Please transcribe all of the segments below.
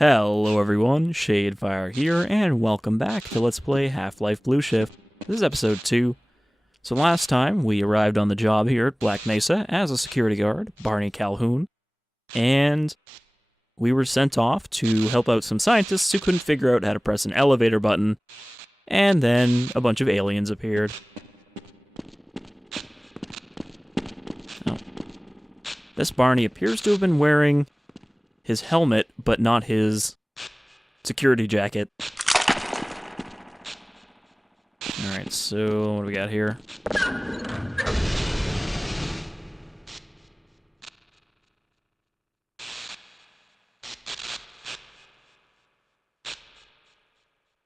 Hello everyone, Shadefyre here, and welcome back to Let's Play Half-Life Blue Shift. This is episode 2. So last time, we arrived on the job here at Black Mesa as a security guard, Barney Calhoun, and we were sent off to help out some scientists who couldn't figure out how to press an elevator button, and then a bunch of aliens appeared. Oh. This Barney appears to have been wearing his helmet, but not his security jacket. Alright, so what do we got here?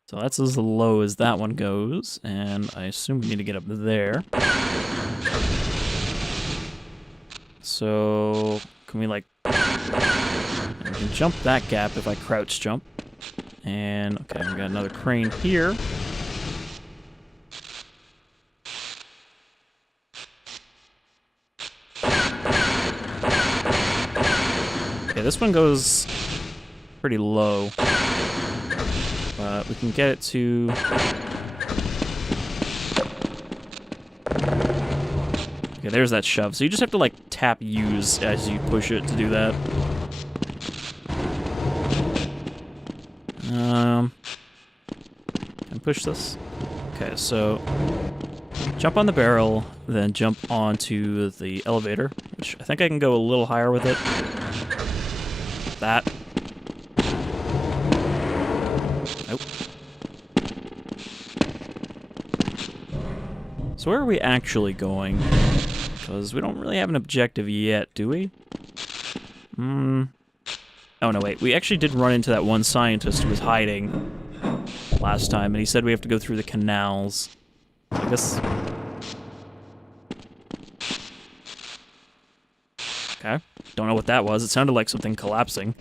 So that's as low as that one goes, and I assume we need to get up there. So, can we like... I can jump that gap if I crouch jump. And, okay, we got another crane here. Okay, this one goes pretty low. But we can get it to... Okay, there's that shove. So you just have to, like, tap use as you push it to do that. Can I push this? Okay, so jump on the barrel, then jump onto the elevator, which I think I can go a little higher with it. That. Nope. So where are we actually going? Because we don't really have an objective yet, do we? Oh, no, wait. We actually did run into that one scientist who was hiding last time, and he said we have to go through the canals. So I guess... Okay. Don't know what that was. It sounded like something collapsing.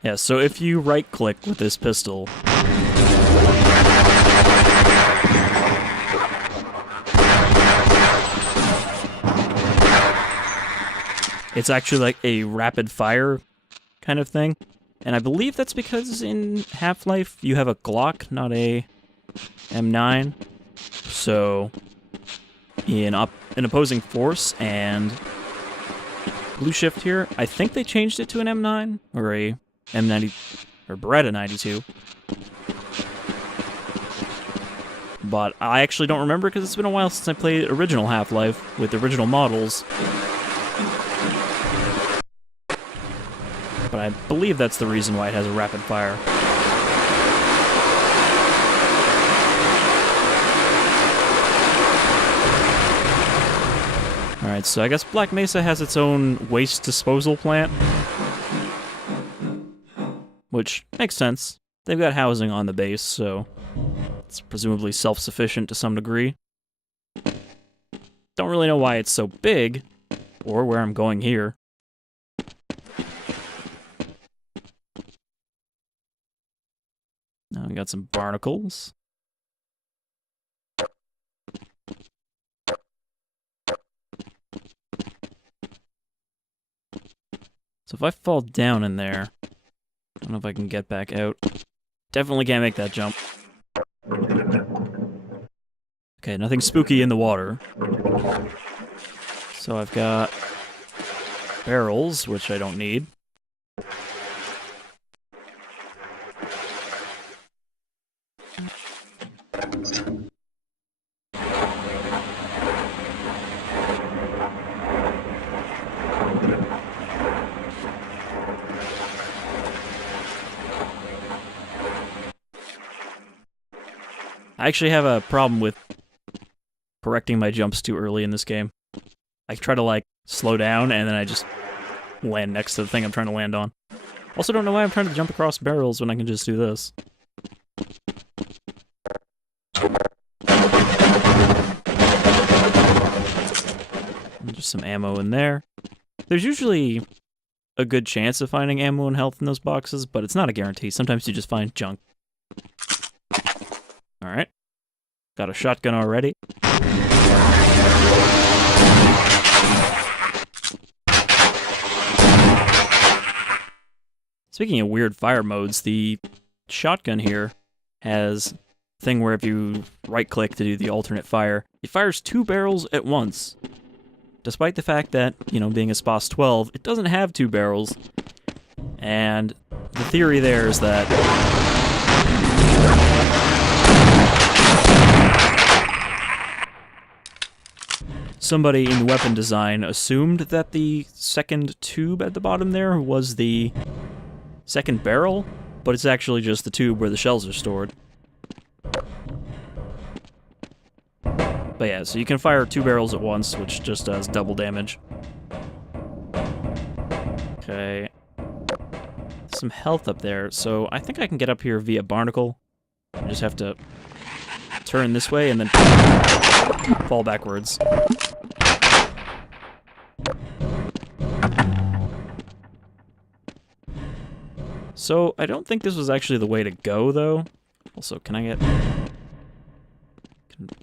Yeah, so if you right-click with this pistol... It's actually like a rapid-fire kind of thing. And I believe that's because in Half-Life you have a Glock, not a M9. So, in opposing force and Blue Shift here, I think they changed it to an M9, or a M90, or Beretta 92. But I actually don't remember because it's been a while since I played original Half-Life with original models. But I believe that's the reason why it has a rapid fire. Alright, so I guess Black Mesa has its own waste disposal plant. Which makes sense. They've got housing on the base, so it's presumably self-sufficient to some degree. Don't really know why it's so big, or where I'm going here. Now we got some barnacles. So if I fall down in there, I don't know if I can get back out. Definitely can't make that jump. Okay, nothing spooky in the water. So I've got barrels, which I don't need. I actually have a problem with correcting my jumps too early in this game. I try to, like, slow down, and then I just land next to the thing I'm trying to land on. Also don't know why I'm trying to jump across barrels when I can just do this. some ammo in there. There's usually a good chance of finding ammo and health in those boxes, but it's not a guarantee. Sometimes you just find junk. Alright. Got a shotgun already. Speaking of weird fire modes, the shotgun here has a thing where if you right-click to do the alternate fire, it fires 2 barrels at once. Despite the fact that, you know, being a SPOS 12, it doesn't have 2 barrels. And the theory there is that somebody in the weapon design assumed that the second tube at the bottom there was the second barrel, but it's actually just the tube where the shells are stored. But yeah, so you can fire 2 barrels at once, which just does double damage. Okay. Some health up there, so I think I can get up here via barnacle. I just have to turn this way and then fall backwards. So, I don't think this was actually the way to go, though. Also, can I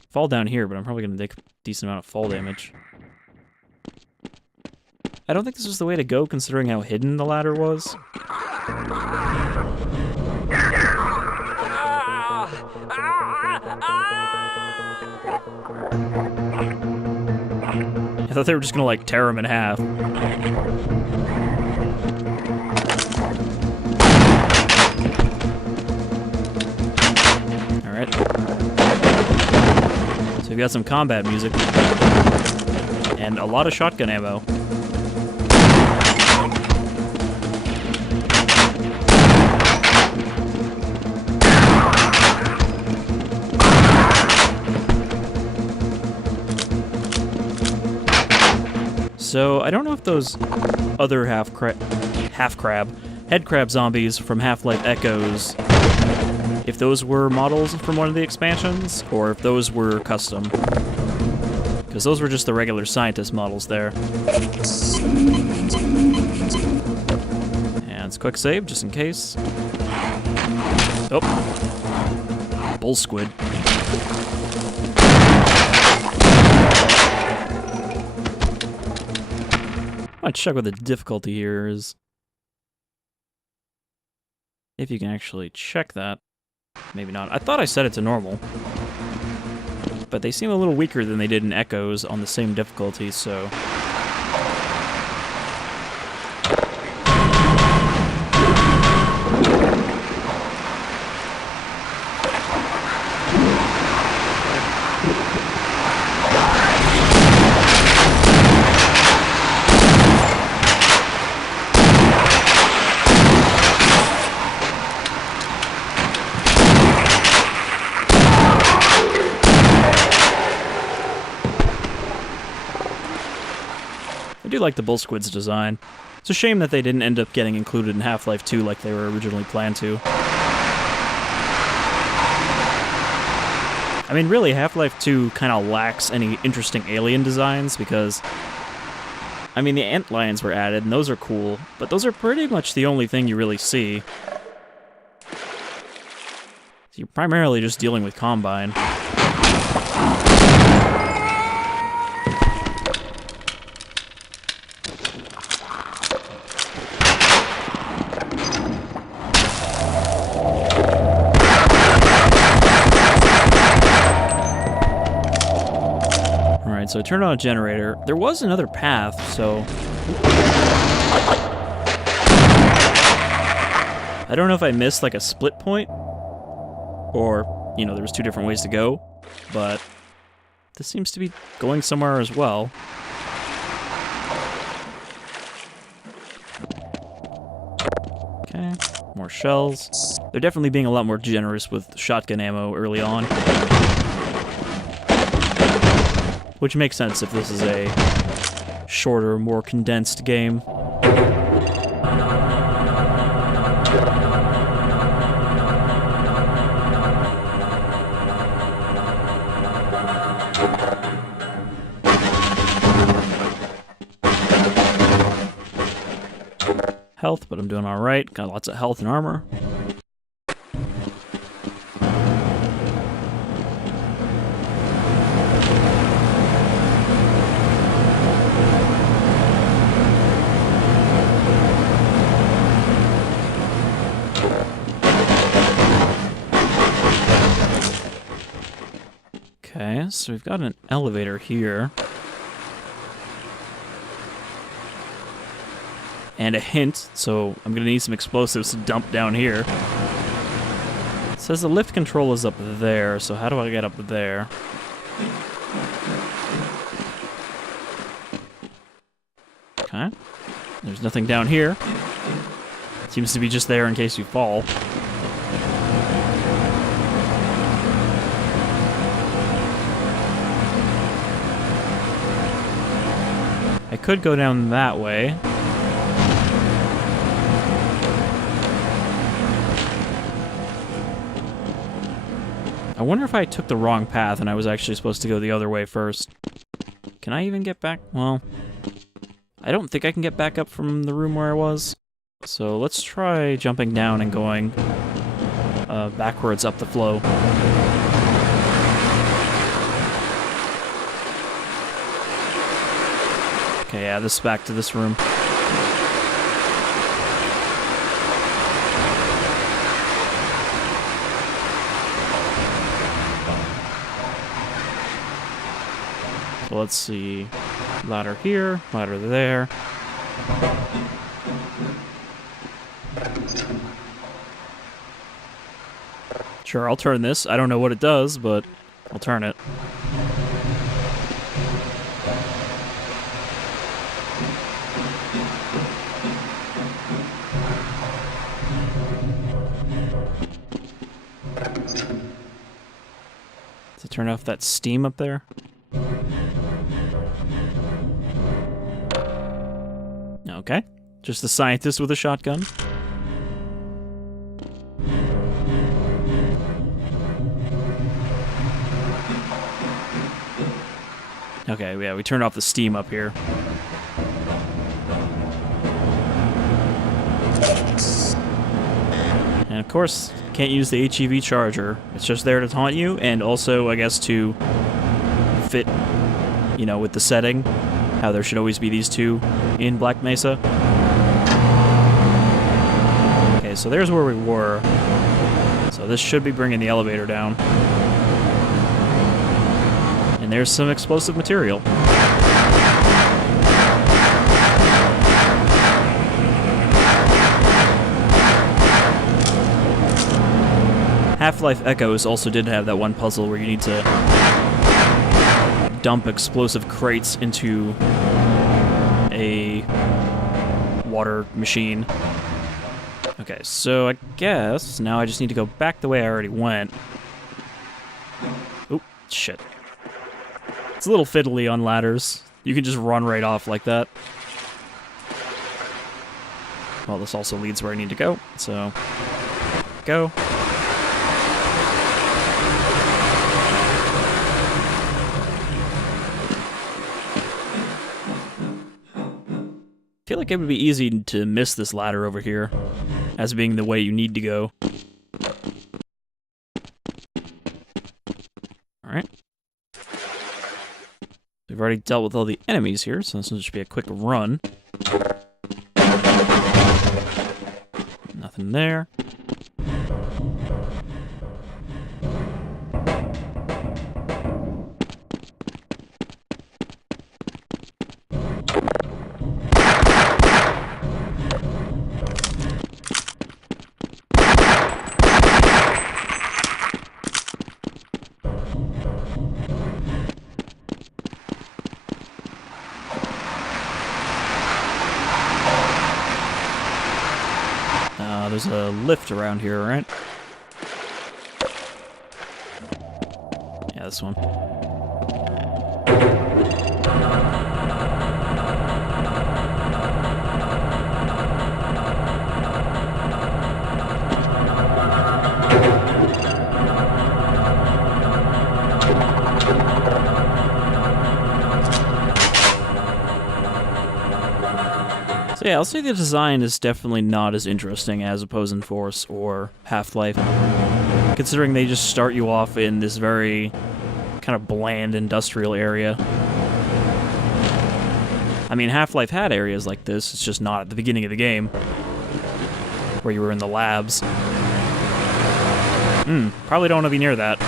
fall down here, but I'm probably going to take a decent amount of fall damage. I don't think this was the way to go, considering how hidden the ladder was. I thought they were just going to, like, tear him in half. Alright. So we've got some combat music. And a lot of shotgun ammo. So, I don't know if those other head crab zombies from Half-Life Echoes, if those were models from one of the expansions, or if those were custom. Because those were just the regular scientist models there. And it's quick save, just in case. Oh. Bull squid. I'll check what the difficulty here is. If you can actually check that. Maybe not. I thought I set it to normal. But they seem a little weaker than they did in Echoes on the same difficulty, so... I do like the Bull Squid's design. It's a shame that they didn't end up getting included in Half-Life 2 like they were originally planned to. I mean, really, Half-Life 2 kind of lacks any interesting alien designs because, I mean, the antlions were added, and those are cool, but those are pretty much the only thing you really see. So you're primarily just dealing with Combine. So I turned on a generator. There was another path, so... I don't know if I missed, like, a split point, or, you know, there was 2 different ways to go, but this seems to be going somewhere as well. Okay, more shells. They're definitely being a lot more generous with shotgun ammo early on. Which makes sense if this is a shorter, more condensed game. health, but I'm doing alright. Got lots of health and armor. Okay, so we've got an elevator here. And a hint, so I'm gonna need some explosives to dump down here. It says the lift control is up there, so how do I get up there? Okay. There's nothing down here. Seems to be just there in case you fall. I could go down that way. I wonder if I took the wrong path and I was actually supposed to go the other way first. Can I even get back? Well, I don't think I can get back up from the room where I was. So let's try jumping down and going backwards up the flow. Okay, yeah, this is back to this room. So let's see. Ladder here, ladder there. Sure, I'll turn this. I don't know what it does, but I'll turn it. To turn off that steam up there. Okay. Just a scientist with a shotgun. Okay, yeah, we turned off the steam up here. And of course, can't use the HEV charger. It's just there to taunt you, and also, I guess, to fit, you know, with the setting, how there should always be these two in Black Mesa. Okay, so there's where we were. So this should be bringing the elevator down. And there's some explosive material. Half-Life Echoes also did have that one puzzle where you need to dump explosive crates into a water machine. Okay, so I guess now I just need to go back the way I already went. Oop, shit. It's a little fiddly on ladders. You can just run right off like that. Well, this also leads where I need to go, so go. I feel like it would be easy to miss this ladder over here as being the way you need to go. Alright. We've already dealt with all the enemies here, so this will just be a quick run. Nothing there. There's a lift around here, right? Yeah, this one. So yeah, I'll say the design is definitely not as interesting as Opposing Force or Half-Life, considering they just start you off in this very kind of bland industrial area. I mean, Half-Life had areas like this, it's just not at the beginning of the game, where you were in the labs. Probably don't want to be near that.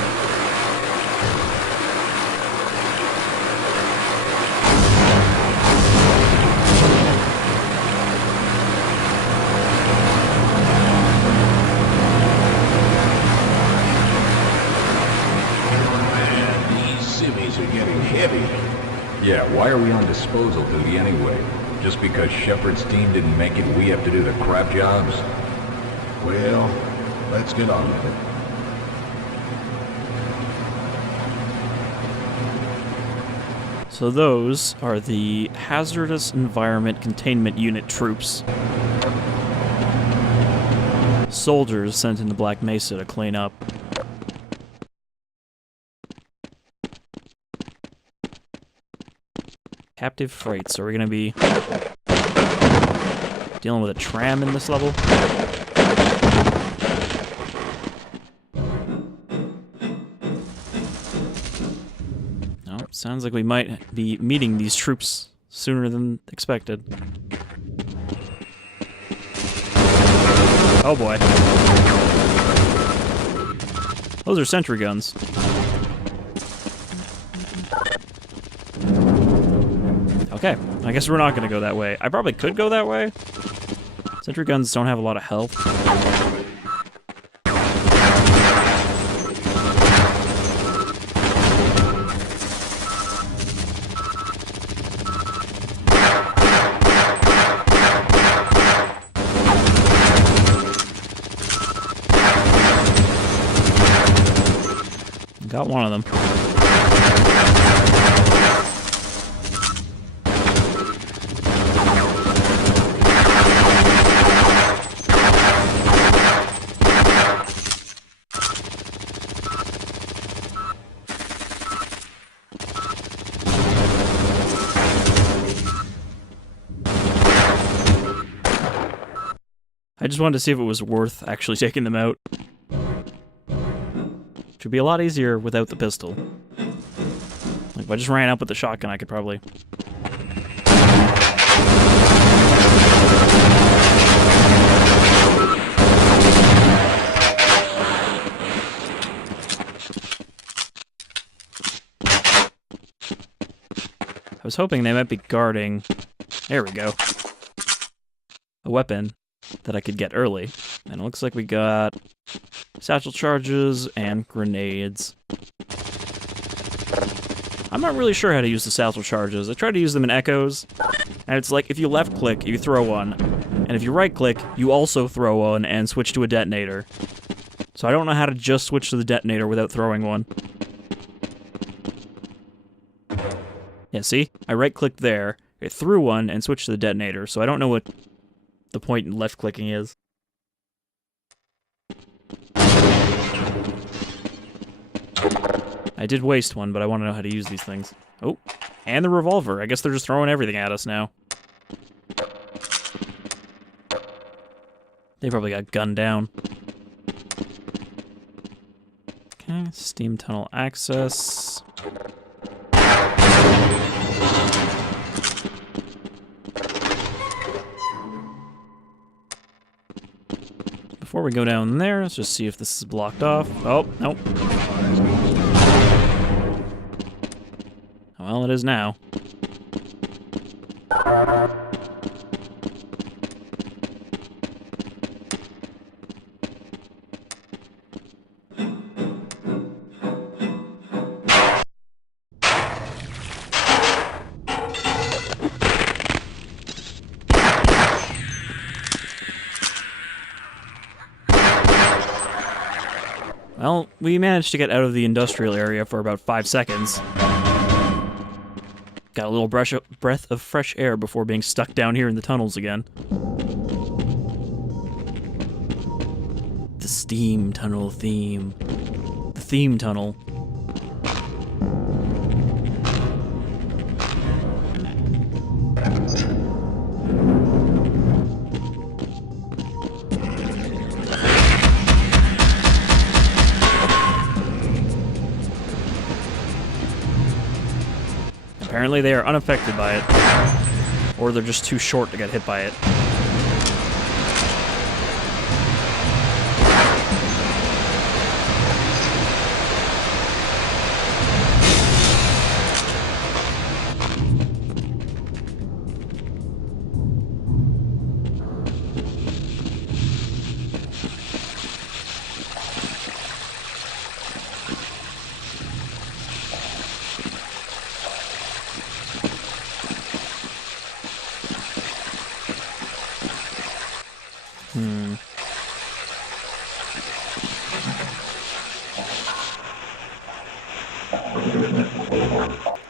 Yeah, why are we on disposal duty anyway? Just because Shepard's team didn't make it, we have to do the crap jobs? Well, let's get on with it. So those are the Hazardous Environment Containment Unit troops. Soldiers sent into Black Mesa to clean up. Captive freight, so we're gonna be dealing with a tram in this level. Oh, sounds like we might be meeting these troops sooner than expected. Oh boy. Those are sentry guns. Okay, I guess we're not gonna go that way. I probably could go that way. Sentry guns don't have a lot of health. Got one of them. I just wanted to see if it was worth actually taking them out. Which would be a lot easier without the pistol. Like, if I just ran up with the shotgun, I could probably... I was hoping they might be guarding... There we go. A weapon that I could get early. And it looks like we got satchel charges and grenades. I'm not really sure how to use the satchel charges. I tried to use them in Echoes, and it's like if you left click, you throw one, and if you right click, you also throw one and switch to a detonator. So I don't know how to just switch to the detonator without throwing one. Yeah, see? I right clicked there, it threw one and switched to the detonator, so I don't know what the point in left clicking is. I did waste one, but I want to know how to use these things. Oh, and the revolver. I guess they're just throwing everything at us now. They probably got gunned down. Okay, steam tunnel access. Before we go down there, let's just see if this is blocked off. Oh, nope. Well, it is now. Well, we managed to get out of the industrial area for about 5 seconds. Got a little breath of fresh air before being stuck down here in the tunnels again. The steam tunnel theme. The theme tunnel. Apparently they are unaffected by it. Or they're just too short to get hit by it.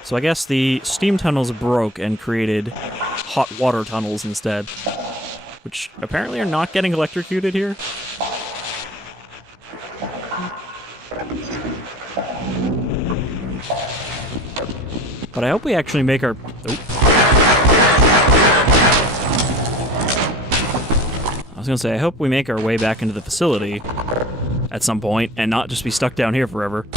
So I guess the steam tunnels broke and created hot water tunnels instead, which apparently are not getting electrocuted here. But I hope we actually make our... Oh. I was gonna say, I hope we make our way back into the facility at some point and not just be stuck down here forever.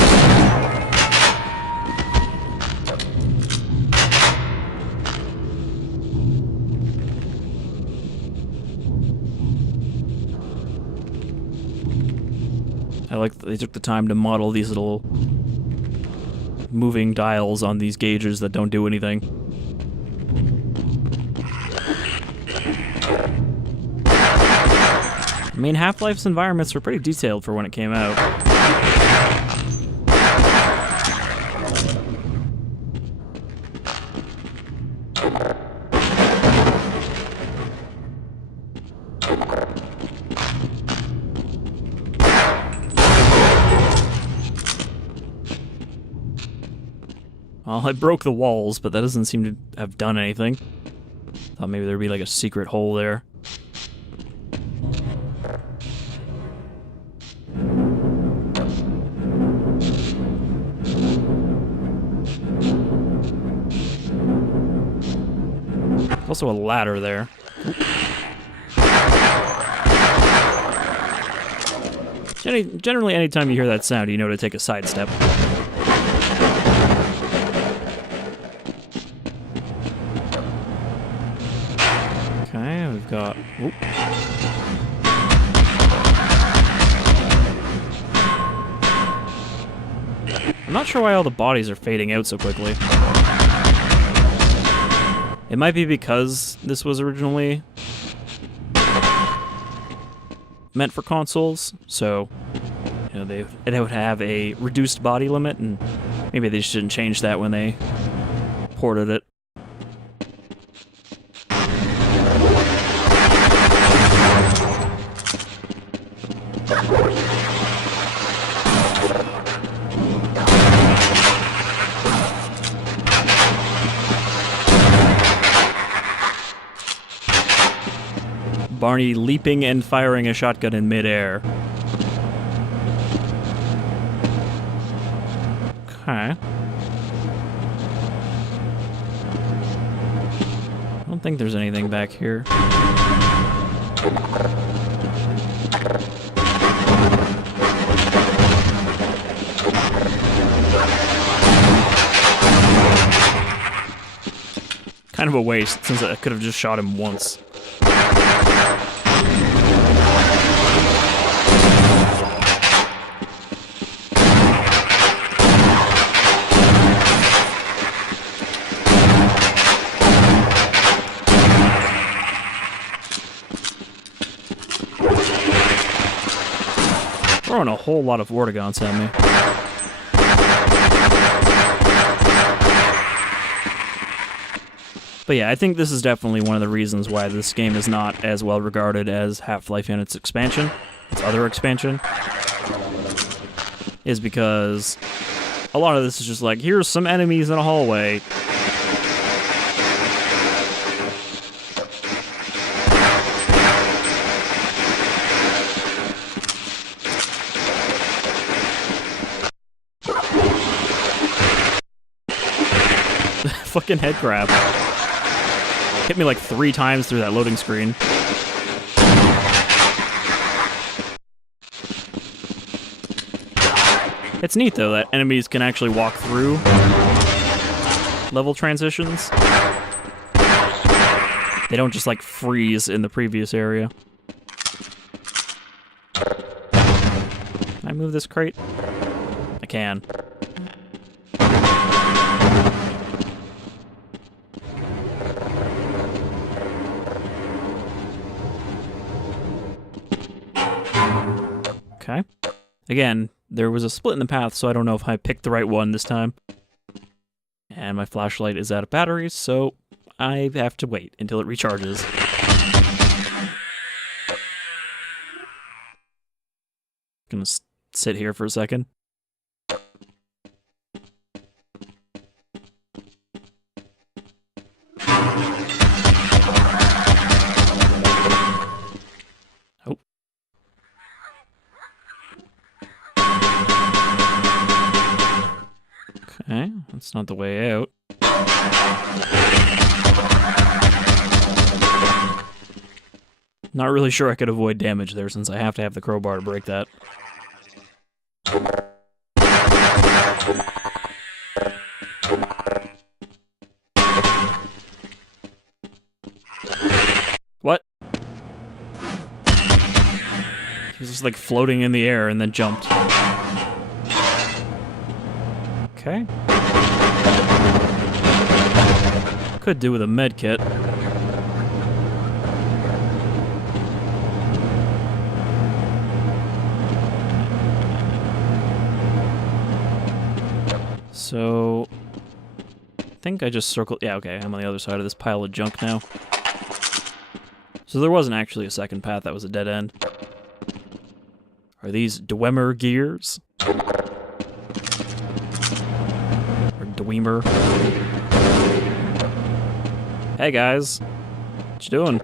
I like that they took the time to model these little moving dials on these gauges that don't do anything. I mean, Half-Life's environments were pretty detailed for when it came out. Well, I broke the walls, but that doesn't seem to have done anything. Thought maybe there'd be like a secret hole there. Also a ladder there. Generally, anytime you hear that sound, you know to take a sidestep. Okay, we've got... Oop. I'm not sure why all the bodies are fading out so quickly. It might be because this was originally meant for consoles, so you know it would have a reduced body limit, and maybe they just didn't change that when they ported it. Barney leaping and firing a shotgun in midair. Okay. I don't think there's anything back here. Kind of a waste, since I could have just shot him once. Throwing a whole lot of Vortigaunts at me. But yeah, I think this is definitely one of the reasons why this game is not as well regarded as Half-Life and its expansion, its other expansion, is because a lot of this is just like, here's some enemies in a hallway. Fucking head crab. Hit me like 3 times through that loading screen. It's neat though that enemies can actually walk through level transitions. They don't just, like, freeze in the previous area. Can I move this crate? I can. Okay. Again, there was a split in the path, so I don't know if I picked the right one this time. And my flashlight is out of batteries, so I have to wait until it recharges. Gonna sit here for a second. Oh. Okay, that's not the way out. Not really sure I could avoid damage there since I have to have the crowbar to break that. What? He was just like floating in the air and then jumped. Okay. Could do with a med kit. So, I think I just circled. Yeah, okay, I'm on the other side of this pile of junk now. So there wasn't actually a second path, that was a dead end. Are these Dwemer gears? Or Dwemer? Hey guys, what you doing?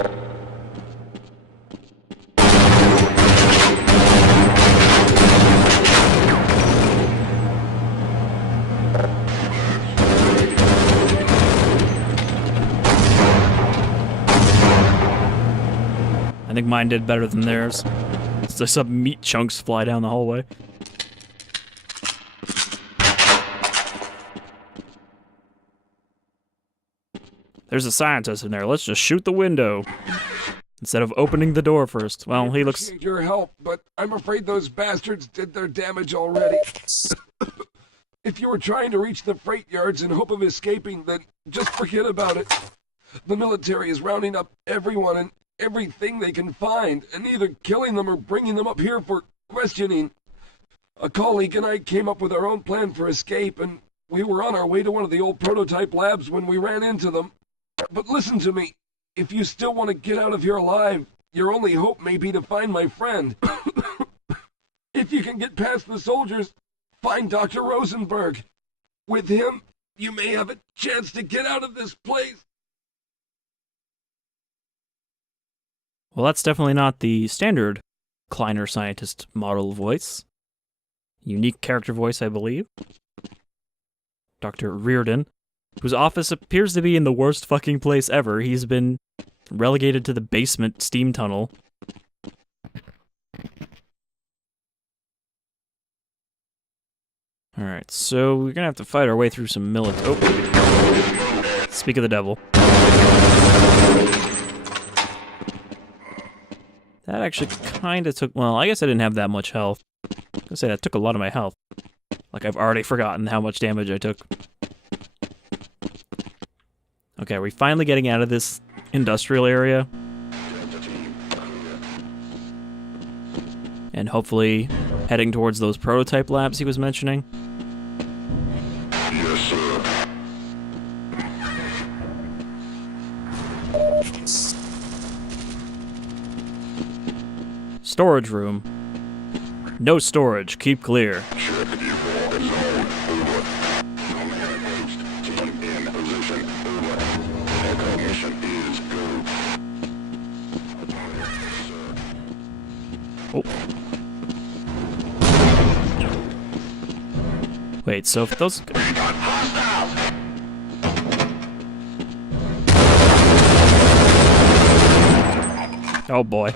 I think mine did better than theirs. So some meat chunks fly down the hallway. There's a scientist in there. Let's just shoot the window. Instead of opening the door first. Well, he looks... Appreciate your help, but I'm afraid those bastards did their damage already. If you were trying to reach the freight yards in hope of escaping, then just forget about it. The military is rounding up everyone and everything they can find, and either killing them or bringing them up here for questioning. A colleague and I came up with our own plan for escape, and we were on our way to one of the old prototype labs when we ran into them. But listen to me. If you still want to get out of here alive, your only hope may be to find my friend. If you can get past the soldiers, find Dr. Rosenberg. With him, you may have a chance to get out of this place. Well, that's definitely not the standard Kleiner scientist model voice. Unique character voice, I believe. Dr. Reardon, whose office appears to be in the worst fucking place ever. He's been relegated to the basement steam tunnel. Alright, so we're gonna have to fight our way through some military... Oh! Speak of the devil. That actually kinda took... Well, I guess I didn't have that much health. I was gonna say, that took a lot of my health. Like, I've already forgotten how much damage I took. Okay, are we finally getting out of this industrial area? And hopefully heading towards those prototype labs he was mentioning? Yes, sir. Storage room. No storage, keep clear. Check the evolved zone. Over. Nomadic host. Team in position. Over. Echo mission is go. Oh. Wait, so if those... Oh boy.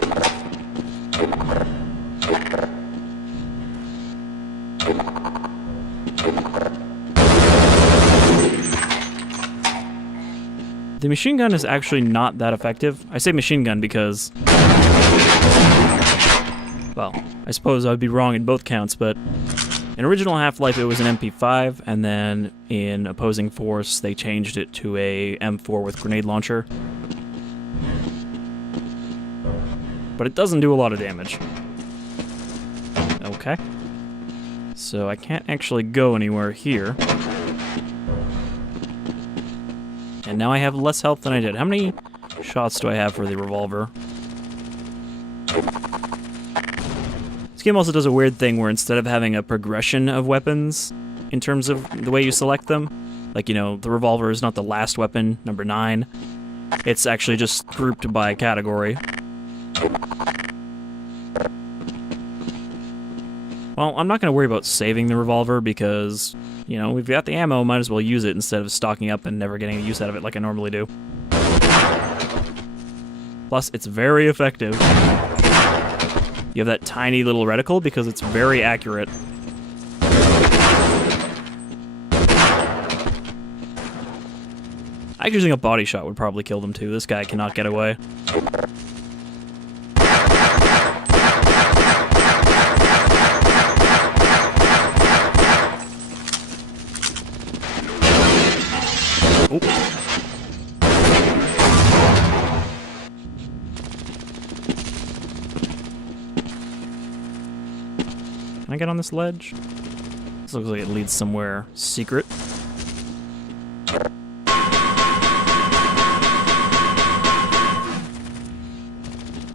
The machine gun is actually not that effective. I say machine gun because... well, I suppose I would be wrong in both counts, but... in original Half-Life it was an MP5, and then in Opposing Force they changed it to a M4 with grenade launcher. But it doesn't do a lot of damage. Okay. So I can't actually go anywhere here. And now I have less health than I did. How many shots do I have for the revolver? This game also does a weird thing where instead of having a progression of weapons in terms of the way you select them, like, you know, the revolver is not the last weapon, number 9. It's actually just grouped by category. Well, I'm not going to worry about saving the revolver because, you know, we've got the ammo, might as well use it instead of stocking up and never getting a use out of it like I normally do. Plus, it's very effective. You have that tiny little reticle because it's very accurate. Actually, using a body shot would probably kill them too. This guy cannot get away. Oh. Can I get on this ledge? This looks like it leads somewhere secret.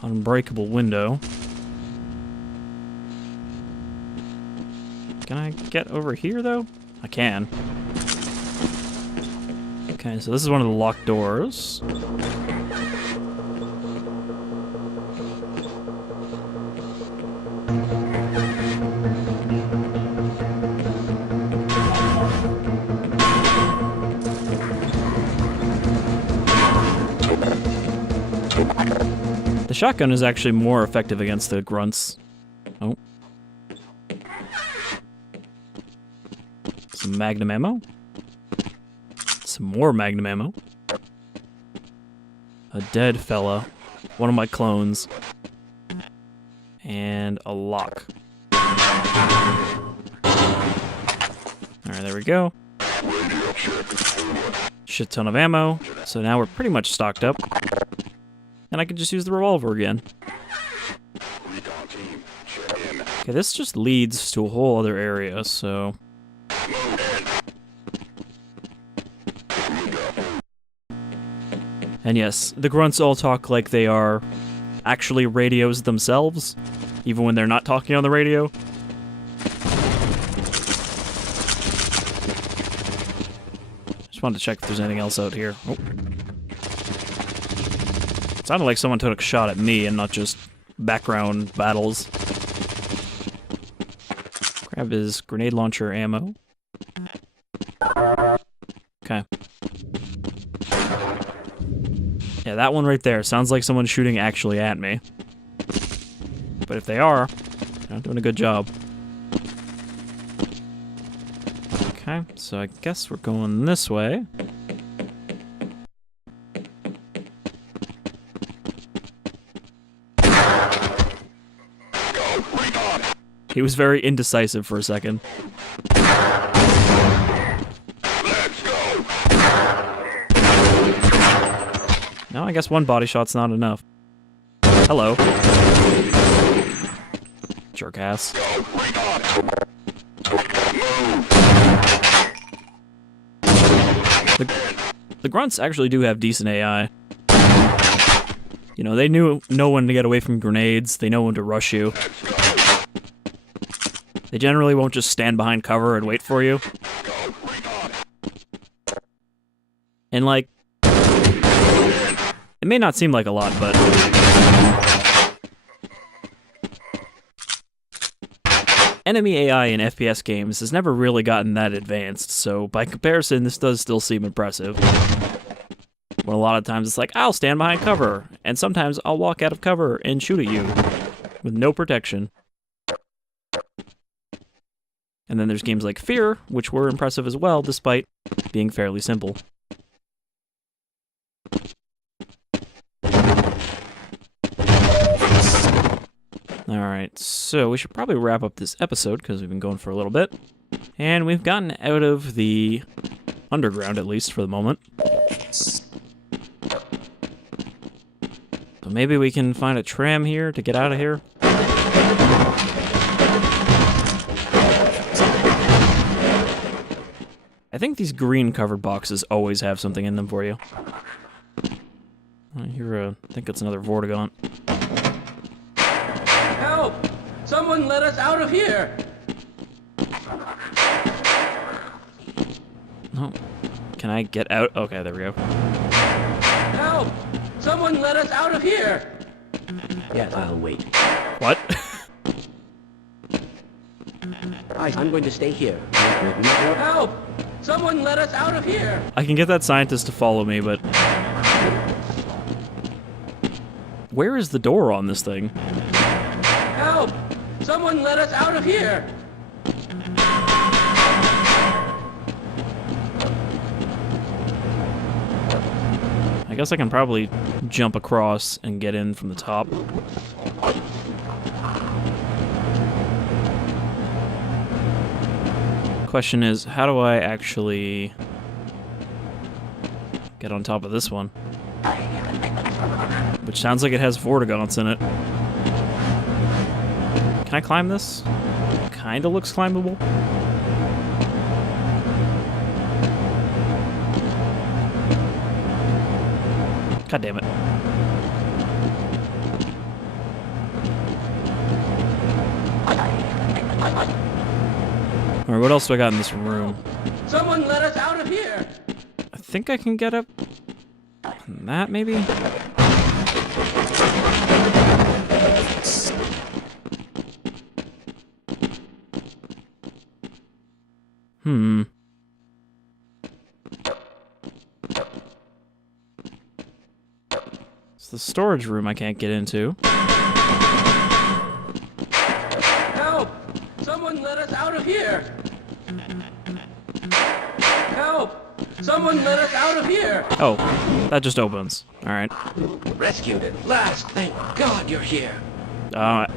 Unbreakable window. Can I get over here, though? I can. Okay, so this is one of the locked doors. The shotgun is actually more effective against the grunts. Oh. Some magnum ammo. Some more magnum ammo. A dead fella. One of my clones. And a lock. Alright, there we go. Shit ton of ammo. So now we're pretty much stocked up. And I can just use the revolver again. Okay, this just leads to a whole other area, so... And yes, the grunts all talk like they are actually radios themselves, even when they're not talking on the radio. Just wanted to check if there's anything else out here. Oh. It sounded like someone took a shot at me and not just background battles. Grab his grenade launcher ammo. Okay. Yeah, that one right there sounds like someone shooting actually at me. But if they are, they're not doing a good job. Okay, so I guess we're going this way. He was very indecisive for a second. No, I guess one body shot's not enough. Hello. Jerk ass. The grunts actually do have decent AI. You know, they know when to get away from grenades, they know when to rush you. They generally won't just stand behind cover and wait for you. And like, it may not seem like a lot, but enemy AI in FPS games has never really gotten that advanced, so by comparison, this does still seem impressive. When a lot of times it's like, I'll stand behind cover, and sometimes I'll walk out of cover and shoot at you with no protection. And then there's games like Fear, which were impressive as well, despite being fairly simple. So we should probably wrap up this episode because we've been going for a little bit. And we've gotten out of the underground, at least for the moment. So maybe we can find a tram here to get out of here. I think these green covered boxes always have something in them for you. I think it's another Vortigaunt. Help! Someone let us out of here! Oh, can I get out? Okay, there we go. Help! Someone let us out of here! Yes, I'll wait. What? I'm going to stay here. Help! Someone let us out of here! I can get that scientist to follow me, but... Where is the door on this thing? Help! Someone let us out of here! I guess I can probably jump across and get in from the top. Question is, how do I actually get on top of this one? Which sounds like it has Vortigaunts in it. Can I climb this? Kinda looks climbable. God damn it. Alright, what else do I got in this room? Someone let us out of here! I think I can get up on that, maybe? It's the storage room I can't get into. Help! Someone let us out of here! Help! Someone let us out of here! Oh, that just opens. Alright. Rescued at last! Thank God you're here! Uh,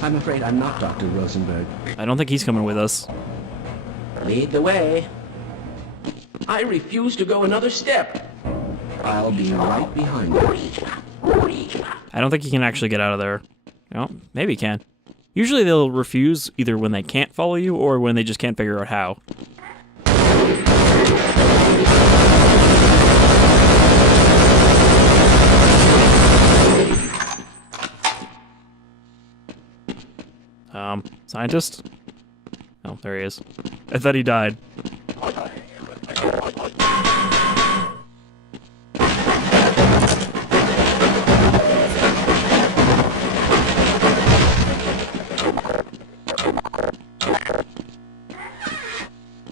I'm afraid I'm not Dr. Rosenberg. I don't think he's coming with us. Lead the way. I refuse to go another step. I'll be right behind you. I don't think he can actually get out of there. No, maybe he can. Usually they'll refuse either when they can't follow you or when they just can't figure out how. Scientist? Oh, there he is. I thought he died.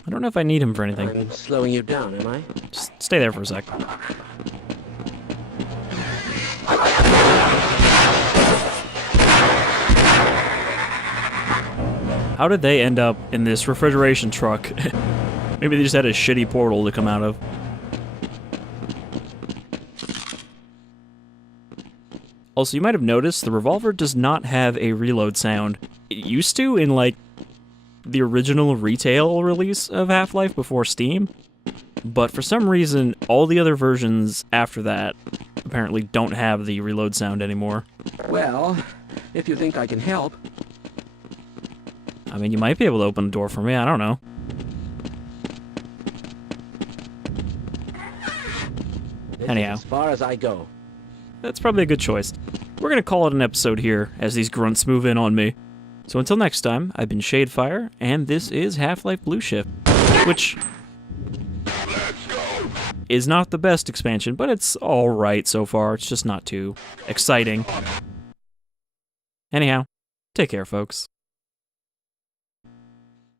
I don't know if I need him for anything. I'm slowing you down, am I? Just stay there for a sec. How did they end up in this refrigeration truck? Maybe they just had a shitty portal to come out of. Also, you might have noticed the revolver does not have a reload sound. It used to in, like, the original retail release of Half-Life before Steam. But for some reason, all the other versions after that apparently don't have the reload sound anymore. Well, if you think I can help. I mean, you might be able to open the door for me, I don't know. This Anyhow. is as far as I go. That's probably a good choice. We're gonna call it an episode here, as these grunts move in on me. So until next time, I've been Shadefyre, and this is Half-Life Blue Shift, which is not the best expansion, but it's alright so far. It's just not too exciting. Anyhow, take care, folks.